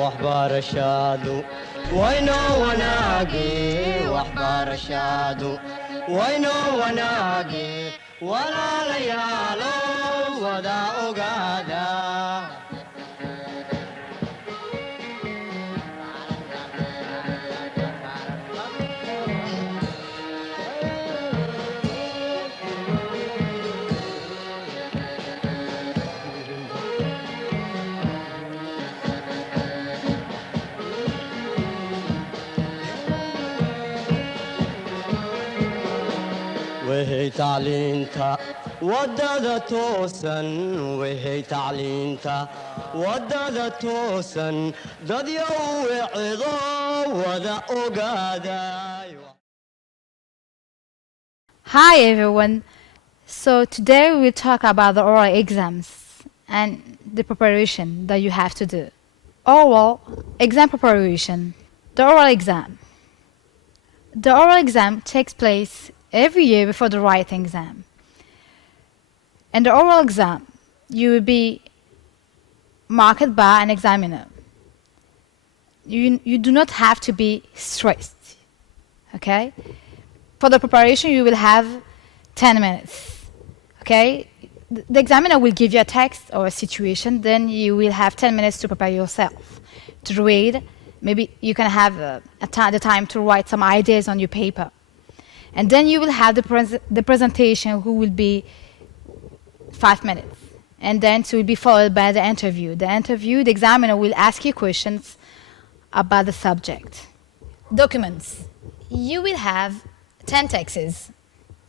waxbarashadu waynoo wanaage waxbarashadu waynoo wanaage walaalayaalo wada ogaada وهي تعلينتا ودادة توسن وهي تعلينتا ودادة توسن داد يوعي عظا وذا أقادا. Hi everyone. So today we will talk about the oral exams and the preparation that you have to do. Oral exam preparation. The oral exam. The oral exam takes place every year before the writing exam. And the oral exam, you will be marked by an examiner. You do not have to be stressed, okay? For the preparation, you will have 10 minutes, okay? The examiner will give you a text or a situation, then you will have 10 minutes to prepare yourself, to read. Maybe you can have the time to write some ideas on your paper. And then you will have the presentation, who will be 5 minutes. And then it will be followed by the interview. The examiner will ask you questions about the subject. Documents. You will have 10 texts,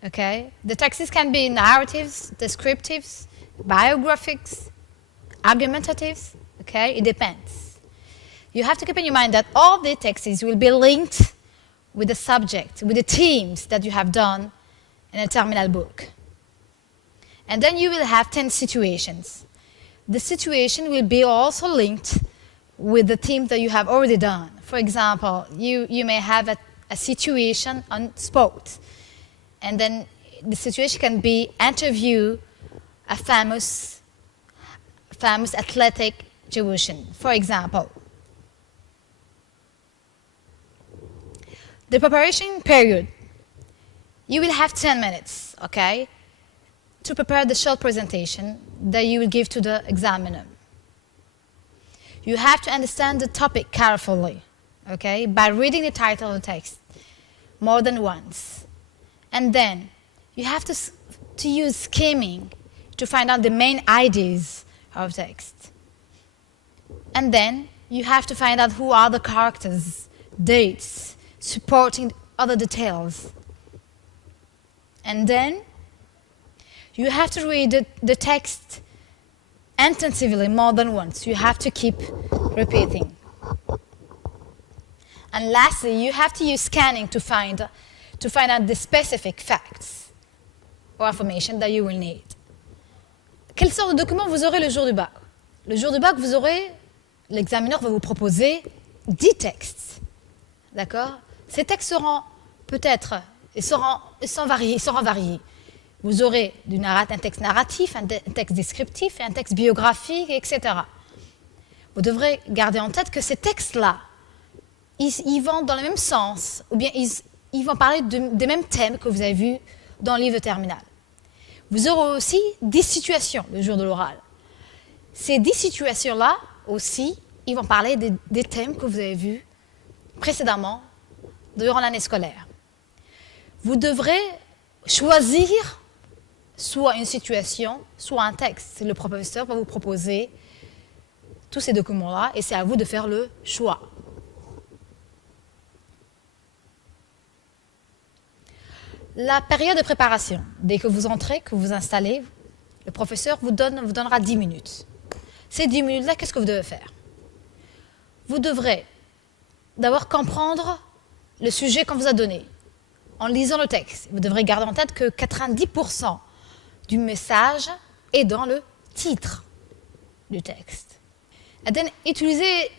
okay? The texts can be narratives, descriptives, biographics, argumentatives, okay? It depends. You have to keep in your mind that all the texts will be linked with the subject, with the themes that you have done in a terminal book. And then you will have 10 situations. The situation will be also linked with the theme that you have already done. For example, you may have a situation on sport, and then the situation can be interview a famous athletic Jewishan, for example. The preparation period, you will have 10 minutes, okay, to prepare the short presentation that you will give to the examiner. You have to understand the topic carefully, okay, by reading the title of the text more than once. And then you have to use skimming to find out the main ideas of text. And then you have to find out who are the characters, dates, supporting other details. And then you have to read the text intensively more than once. You have to keep repeating. And lastly, you have to use scanning to find out the specific facts or information that you will need. Quelle sorte de document vous aurez le jour du bac? Le jour du bac, l'examineur va vous proposer 10 textes. D'accord? Ces textes seront peut-être, ils seront variés. Vous aurez un texte narratif, un texte descriptif, un texte biographique, etc. Vous devrez garder en tête que ces textes-là, ils vont dans le même sens, ou bien ils vont parler des mêmes thèmes que vous avez vus dans le livre de terminal. Vous aurez aussi 10 situations le jour de l'oral. Ces 10 situations-là aussi, ils vont parler des thèmes que vous avez vus précédemment durant l'année scolaire. Vous devrez choisir soit une situation, soit un texte. Le professeur va vous proposer tous ces documents-là et c'est à vous de faire le choix. La période de préparation, dès que vous entrez, que vous vous installez, le professeur vous donnera 10 minutes. Ces 10 minutes-là, qu'est-ce que vous devez faire? Vous devrez d'abord comprendre le sujet qu'on vous a donné. En lisant le texte, vous devrez garder en tête que 90% du message est dans le titre du texte. Et then, utilisez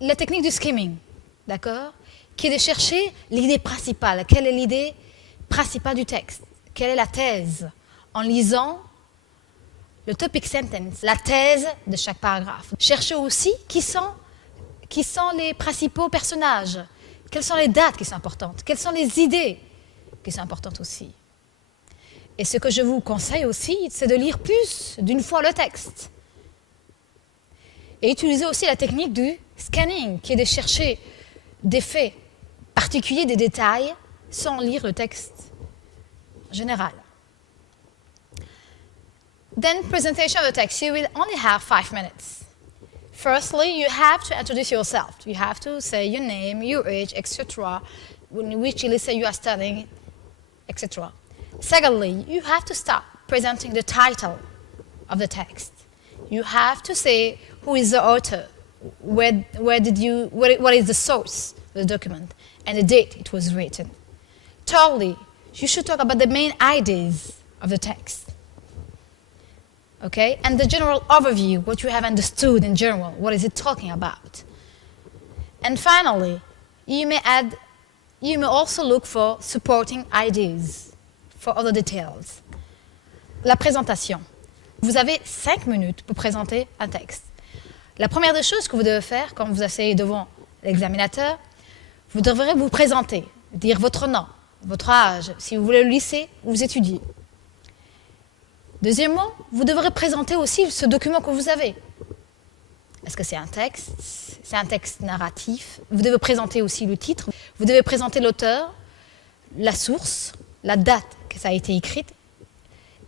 la technique du skimming, d'accord, qui est de chercher l'idée principale. Quelle est l'idée principale du texte? Quelle est la thèse? En lisant le topic sentence, la thèse de chaque paragraphe. Cherchez aussi qui sont Qui sont les principaux personnages? Quelles sont les dates qui sont importantes? Quelles sont les idées qui sont importantes aussi? Et ce que je vous conseille aussi, c'est de lire plus d'une fois le texte. Et utiliser aussi la technique du scanning, qui est de chercher des faits particuliers, des détails, sans lire le texte général. Then presentation of the text. You will only have 5 minutes. Firstly, you have to introduce yourself. You have to say your name, your age, etc., which lycée you are studying, etc. Secondly, you have to start presenting the title of the text. You have to say who is the author, what is the source of the document, and the date it was written. Thirdly, you should talk about the main ideas of the text. Okay? And the general overview, what you have understood in general, what is it talking about. And finally, you may also look for supporting ideas for other details. La présentation. Vous avez 5 minutes pour présenter un texte. La première des choses que vous devez faire quand vous asseyez devant l'examinateur, vous devrez vous présenter, dire votre nom, votre âge, si vous voulez le lycée où vous étudiez. Deuxièmement, vous devrez présenter aussi ce document que vous avez. Est-ce que c'est un texte? C'est un texte narratif. Vous devez présenter aussi le titre. Vous devez présenter l'auteur, la source, la date que ça a été écrit.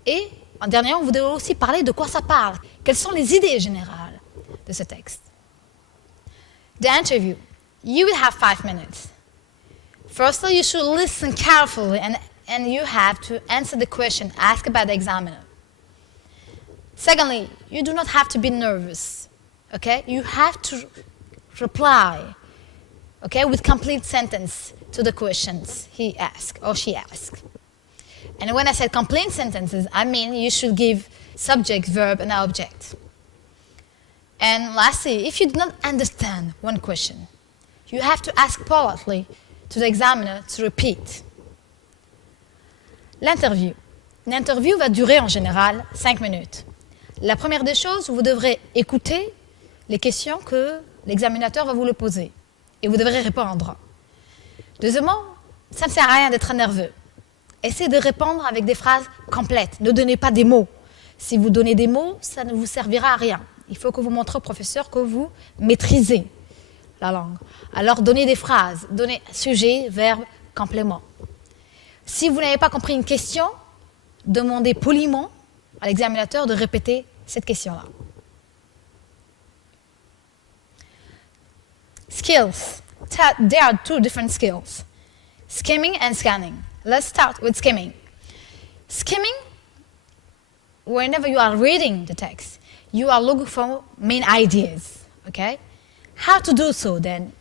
Et en dernier, vous devez aussi parler de quoi ça parle. Quelles sont les idées générales de ce texte? The interview. You will have 5 minutes. Firstly, you should listen carefully and you have to answer the question asked by the examiner. Secondly, you do not have to be nervous, okay? You have to reply, okay, with complete sentence to the questions he asked or she asked. And when I said complete sentences, I mean you should give subject, verb, and object. And lastly, if you do not understand one question, you have to ask politely to the examiner to repeat. L'interview. L'interview va durer en général 5 minutes. La première des choses, vous devrez écouter les questions que l'examinateur va vous le poser et vous devrez répondre. Deuxièmement, ça ne sert à rien d'être nerveux. Essayez de répondre avec des phrases complètes. Ne donnez pas des mots. Si vous donnez des mots, ça ne vous servira à rien. Il faut que vous montrez au professeur que vous maîtrisez la langue. Alors donnez des phrases, donnez sujet, verbe, complément. Si vous n'avez pas compris une question, demandez poliment à l'examinateur de répéter cette question-là. Skills. There are 2 different skills. Skimming and scanning. Let's start with skimming. Skimming, whenever you are reading the text, you are looking for main ideas, okay? How to do so then?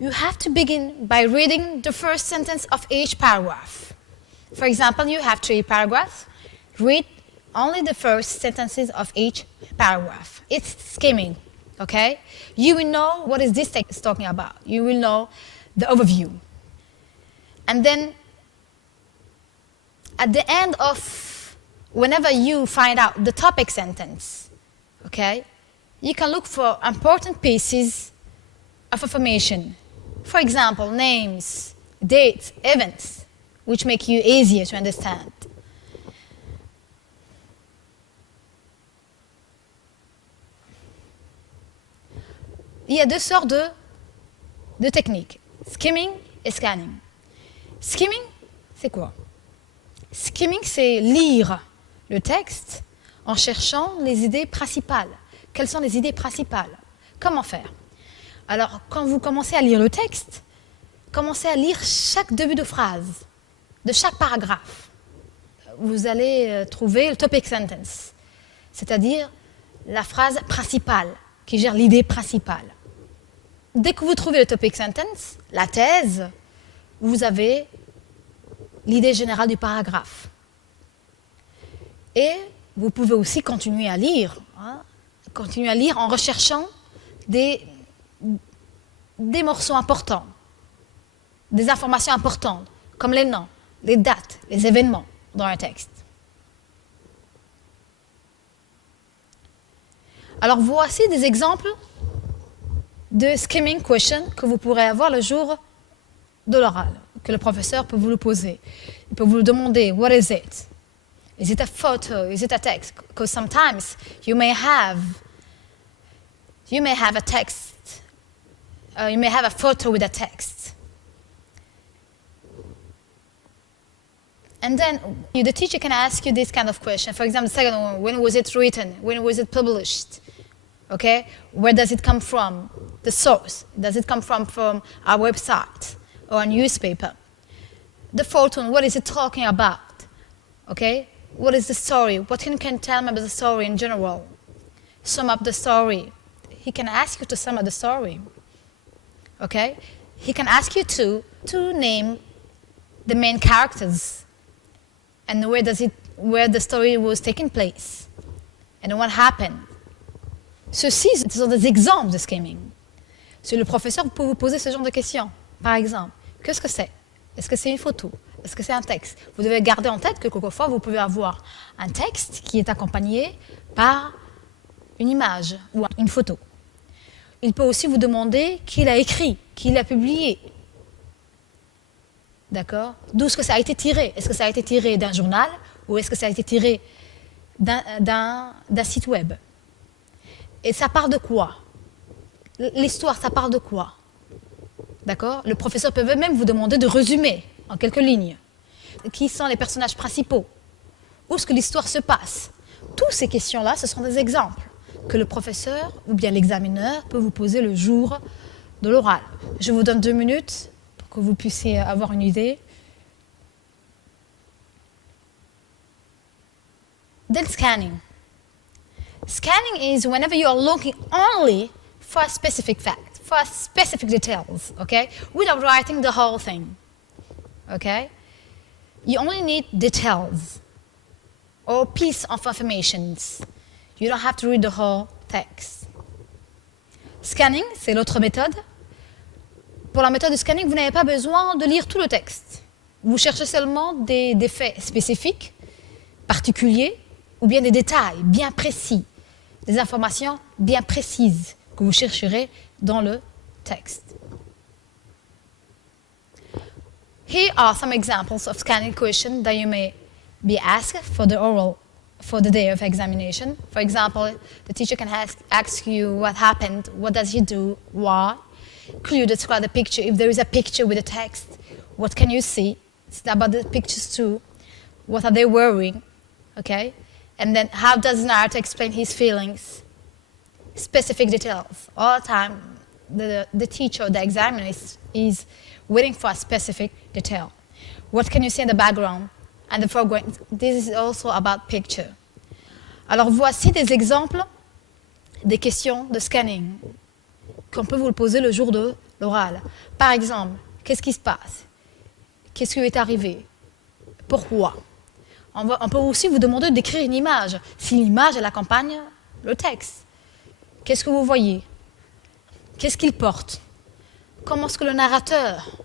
You have to begin by reading the first sentence of each paragraph. For example, you have 3 paragraphs. Read only the first sentences of each paragraph. It's skimming, okay? You will know what is this text talking about. You will know the overview. And then, at the end of, whenever you find out the topic sentence, okay, you can look for important pieces of information. For example, names, dates, events, which make you easier to understand. Il y a 2 sortes de techniques, skimming et scanning. Skimming, c'est quoi? Skimming, c'est lire le texte en cherchant les idées principales. Quelles sont les idées principales? Comment faire? Alors, quand vous commencez à lire le texte, commencez à lire chaque début de phrase, de chaque paragraphe. Vous allez trouver le topic sentence, c'est-à-dire la phrase principale qui gère l'idée principale. Dès que vous trouvez le topic sentence, la thèse, vous avez l'idée générale du paragraphe. Et vous pouvez aussi continuer à lire en recherchant des morceaux importants, des informations importantes, comme les noms, les dates, les événements dans un texte. Alors voici des exemples de skimming question que vous pourrez avoir le jour de l'oral, que le professeur peut vous le poser. Il peut vous le demander, what is it? Is it a photo? Is it a text? Because sometimes you may have a text, you may have a photo with a text. And then the teacher can ask you this kind of question. For example, the second one, when was it written? When was it published? Okay? Where does it come from? The source. Does it come from our website or a newspaper? The fourth one, what is it talking about? Okay? What is the story? What can you tell me about the story in general? Sum up the story. He can ask you to sum up the story. Okay? He can ask you to name the main characters and where the story was taking place and what happened. Ceci, ce sont des exemples de skimming. Si le professeur peut vous poser ce genre de questions, par exemple, qu'est-ce que c'est? Est-ce que c'est une photo? Est-ce que c'est un texte? Vous devez garder en tête que quelquefois, vous pouvez avoir un texte qui est accompagné par une image ou une photo. Il peut aussi vous demander qui l'a écrit, qui l'a publié. D'accord? D'où est-ce que ça a été tiré? Est-ce que ça a été tiré d'un journal ou est-ce que ça a été tiré d'un site web? Et ça part de quoi? L'histoire, ça part de quoi? D'accord? Le professeur peut même vous demander de résumer en quelques lignes. Qui sont les personnages principaux? Où est-ce que l'histoire se passe? Toutes ces questions-là, ce sont des exemples que le professeur ou bien l'examineur peut vous poser le jour de l'oral. Je vous donne 2 minutes pour que vous puissiez avoir une idée. Then scanning. Scanning is whenever you are looking only for a specific fact, for a specific details, okay? Without writing the whole thing, okay? You only need details or piece of information. You don't have to read the whole text. Scanning, c'est l'autre méthode. Pour la méthode de scanning, vous n'avez pas besoin de lire tout le texte. Vous cherchez seulement des faits spécifiques, particuliers, ou bien des détails bien précis, des informations bien précises que vous chercherez dans le texte. Here are some examples of scanning questions that you may be asked for the oral, for the day of examination. For example, the teacher can ask you what happened, what does he do, why. Could you describe the picture? If there is a picture with a text, what can you see? It's about the pictures too. What are they wearing? Okay? And then how does the narrator explain his feelings? Specific details. All the time, the teacher or the examiner is waiting for a specific detail. What can you see in the background and the foreground? This is also about picture. Alors voici des exemples des questions de scanning qu'on peut vous poser le jour de l'oral. Par exemple, qu'est-ce qui se passe? Qu'est-ce qui est arrivé? Pourquoi? On peut aussi vous demander d'écrire une image, si l'image elle accompagne le texte. Qu'est-ce que vous voyez? Qu'est-ce qu'il porte? Comment est-ce que le narrateur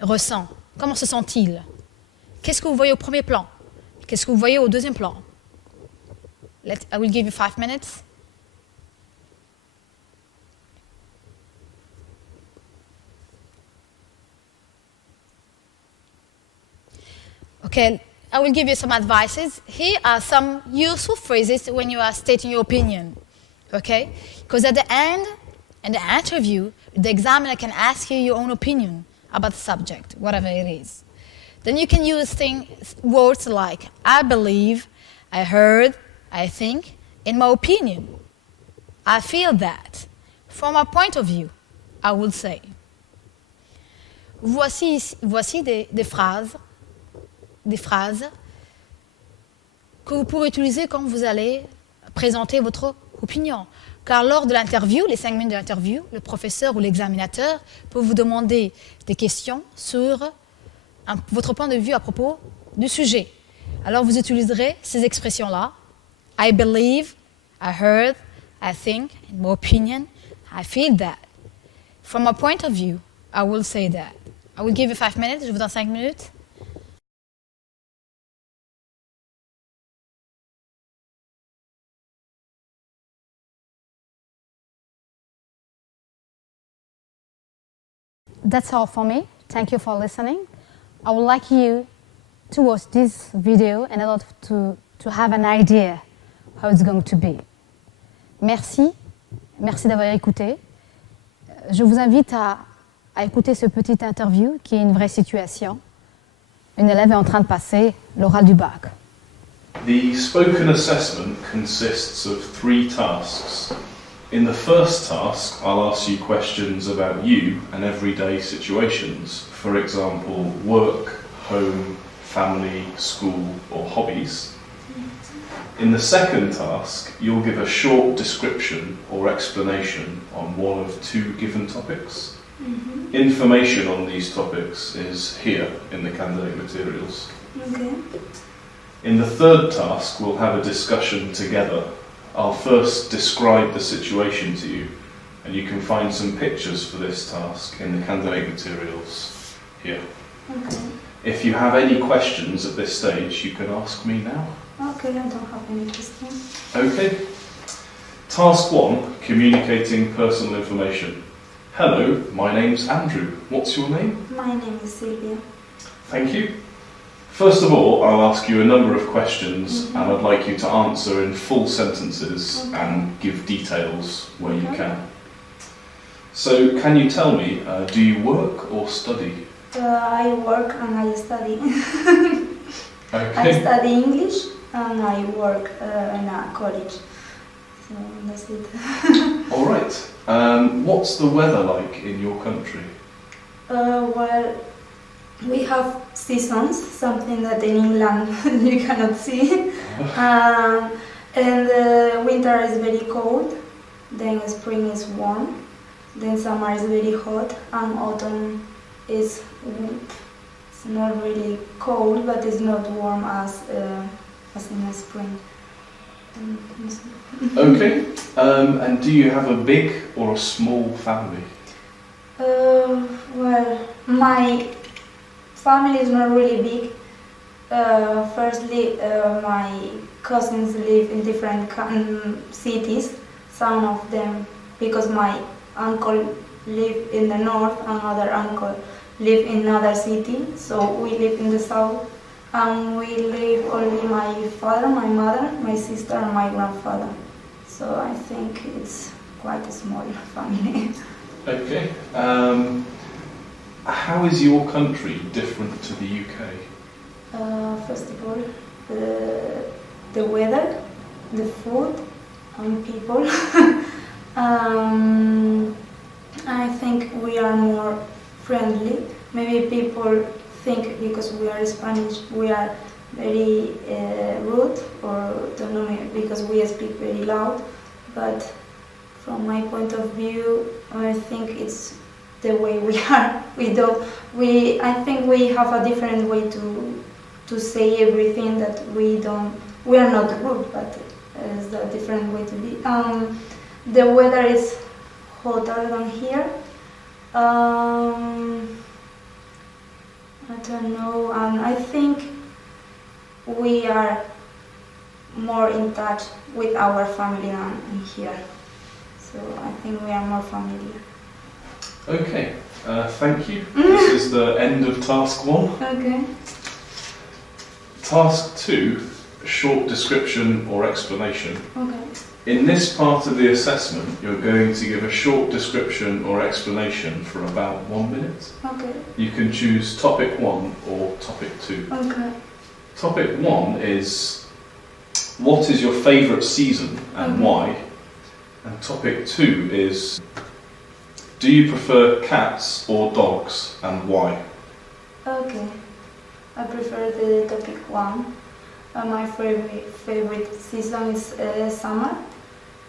ressent? Comment se sent-il? Qu'est-ce que vous voyez au premier plan? Qu'est-ce que vous voyez au deuxième plan? I will give you 5 minutes. Okay, I will give you some advices. Here are some useful phrases when you are stating your opinion. Okay? Because at the end, in the interview, the examiner can ask you your own opinion about the subject, whatever it is. Then you can use words like I believe, I heard, I think, in my opinion. I feel that. From a point of view, I would say. Voici des phrases que vous pourrez utiliser quand vous allez présenter votre opinion. Car lors de l'interview, les 5 minutes de l'interview, le professeur ou l'examinateur peut vous demander des questions sur votre point de vue à propos du sujet. Alors vous utiliserez ces expressions-là. I believe, I heard, I think, in my opinion, I feel that. From a point of view, I will say that. I will give you 5 minutes, je vous donne 5 minutes. that's all for me. Thank you for listening. I would like you to watch this video in order to have an idea how it's going to be. Merci d'avoir écouté. Je vous invite à écouter ce petit interview qui est une vraie situation. Une élève est en train de passer l'oral du bac. The spoken assessment consists of 3 tasks. In the first task, I'll ask you questions about you and everyday situations. For example, work, home, family, school, or hobbies. In the second task, you'll give a short description or explanation on one of 2 given topics. Information on these topics is here in the candidate materials. Okay. In the third task, we'll have a discussion together. I'll first describe the situation to you, and you can find some pictures for this task in the candidate materials here. Okay. If you have any questions at this stage, you can ask me now. Okay, I don't have any questions. Okay. Task 1, communicating personal information. Hello, my name's Andrew. What's your name? My name is Sylvia. Thank you. First of all, I'll ask you a number of questions and I'd like you to answer in full sentences and give details where you can. So, can you tell me, do you work or study? I work and I study. Okay. I study English and I work in a college. So that's it. All right. What's the weather like in your country? Well, we have seasons, something that in England you cannot see. And winter is very cold, then spring is warm, then summer is very hot, and autumn is it's not really cold, but it's not warm as in the spring. Okay. And do you have a big or a small family? Well, my family is not really big. Firstly, my cousins live in different cities. Some of them, because my uncle live in the north and other uncle live in another city. So we live in the south, and we live only my father, my mother, my sister, and my grandfather. So I think it's quite a small family. Okay. How is your country different to the UK? First of all, the weather, the food, and people. I think we are more friendly. Maybe people think because we are Spanish we are very rude, or don't know, because we speak very loud. But from my point of view, I think it's the way we are. I think we have a different way to say everything that we are not rude, but it's a different way to be. The weather is hotter than here. I don't know, and I think we are more in touch with our family than here. So I think we are more familiar. Okay, thank you. This is the end of task 1. Okay. Task 2, short description or explanation. Okay. In this part of the assessment, you're going to give a short description or explanation for about 1 minute. Okay. You can choose topic 1 or topic 2. Okay. Topic 1 is, what is your favourite season and why? And topic 2 is, do you prefer cats or dogs and why? Okay. I prefer the topic 1. My favorite season is summer.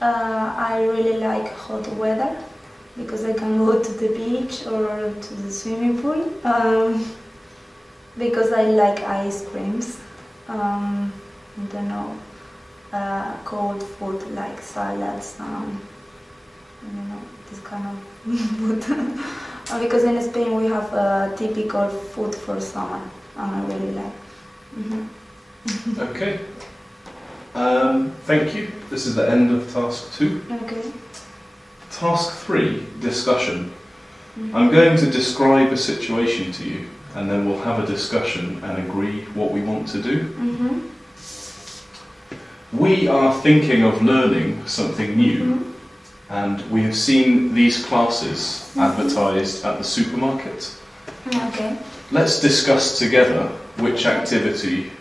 I really like hot weather because I can go to the beach or to the swimming pool. Because I like ice creams. I don't know, cold food like salads. This kind of food. Because in Spain we have typical food for summer, and I really like. Okay. Thank you. This is the end of task 2. Okay. Task 3, discussion. I'm going to describe a situation to you, and then we'll have a discussion and agree what we want to do. We are thinking of learning something new, and we have seen these classes advertised at the supermarket. Okay. Let's discuss together which activity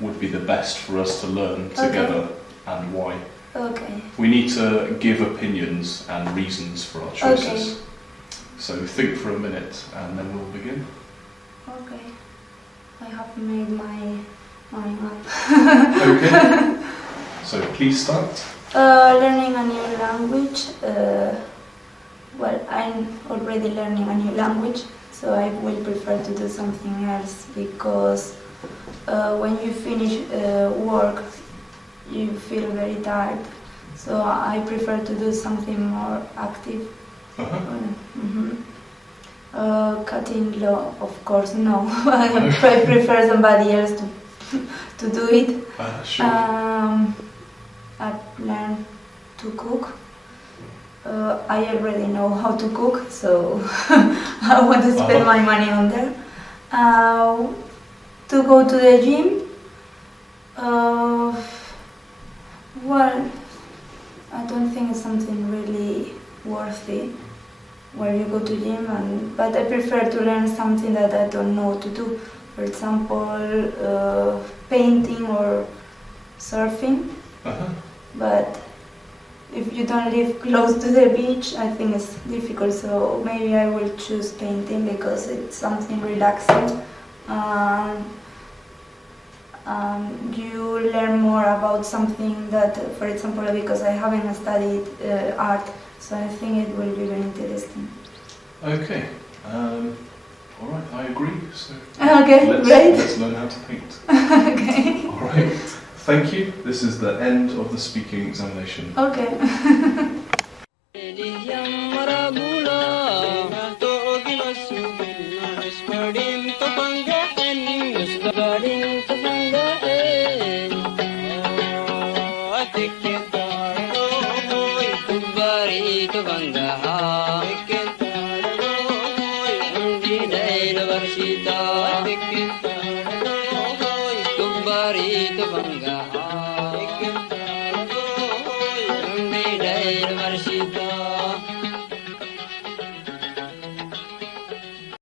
would be the best for us to learn together and why. Okay. We need to give opinions and reasons for our choices. Okay. So think for a minute and then we'll begin. Okay. I have made my mind up. Okay. So please start. Learning a new language. Well, I'm already learning a new language, so I will prefer to do something else because when you finish work, you feel very tired. So I prefer to do something more active. Cutting law, of course, no. I prefer somebody else to do it. Sure. I've learned to cook. I already know how to cook, so I want to spend my money on there. To go to the gym, well, I don't think it's something really worthy where you go to gym, but I prefer to learn something that I don't know what to do. For example, painting or surfing. But if you don't live close to the beach, I think it's difficult, so maybe I will choose painting because it's something relaxing. You learn more about something that, for example, because I haven't studied art, so I think it will be very interesting. Okay. All right, I agree. So okay, great. Let's learn how to paint. Okay. All right. Thank you. This is the end of the speaking examination. Okay. Kumbari tu bangga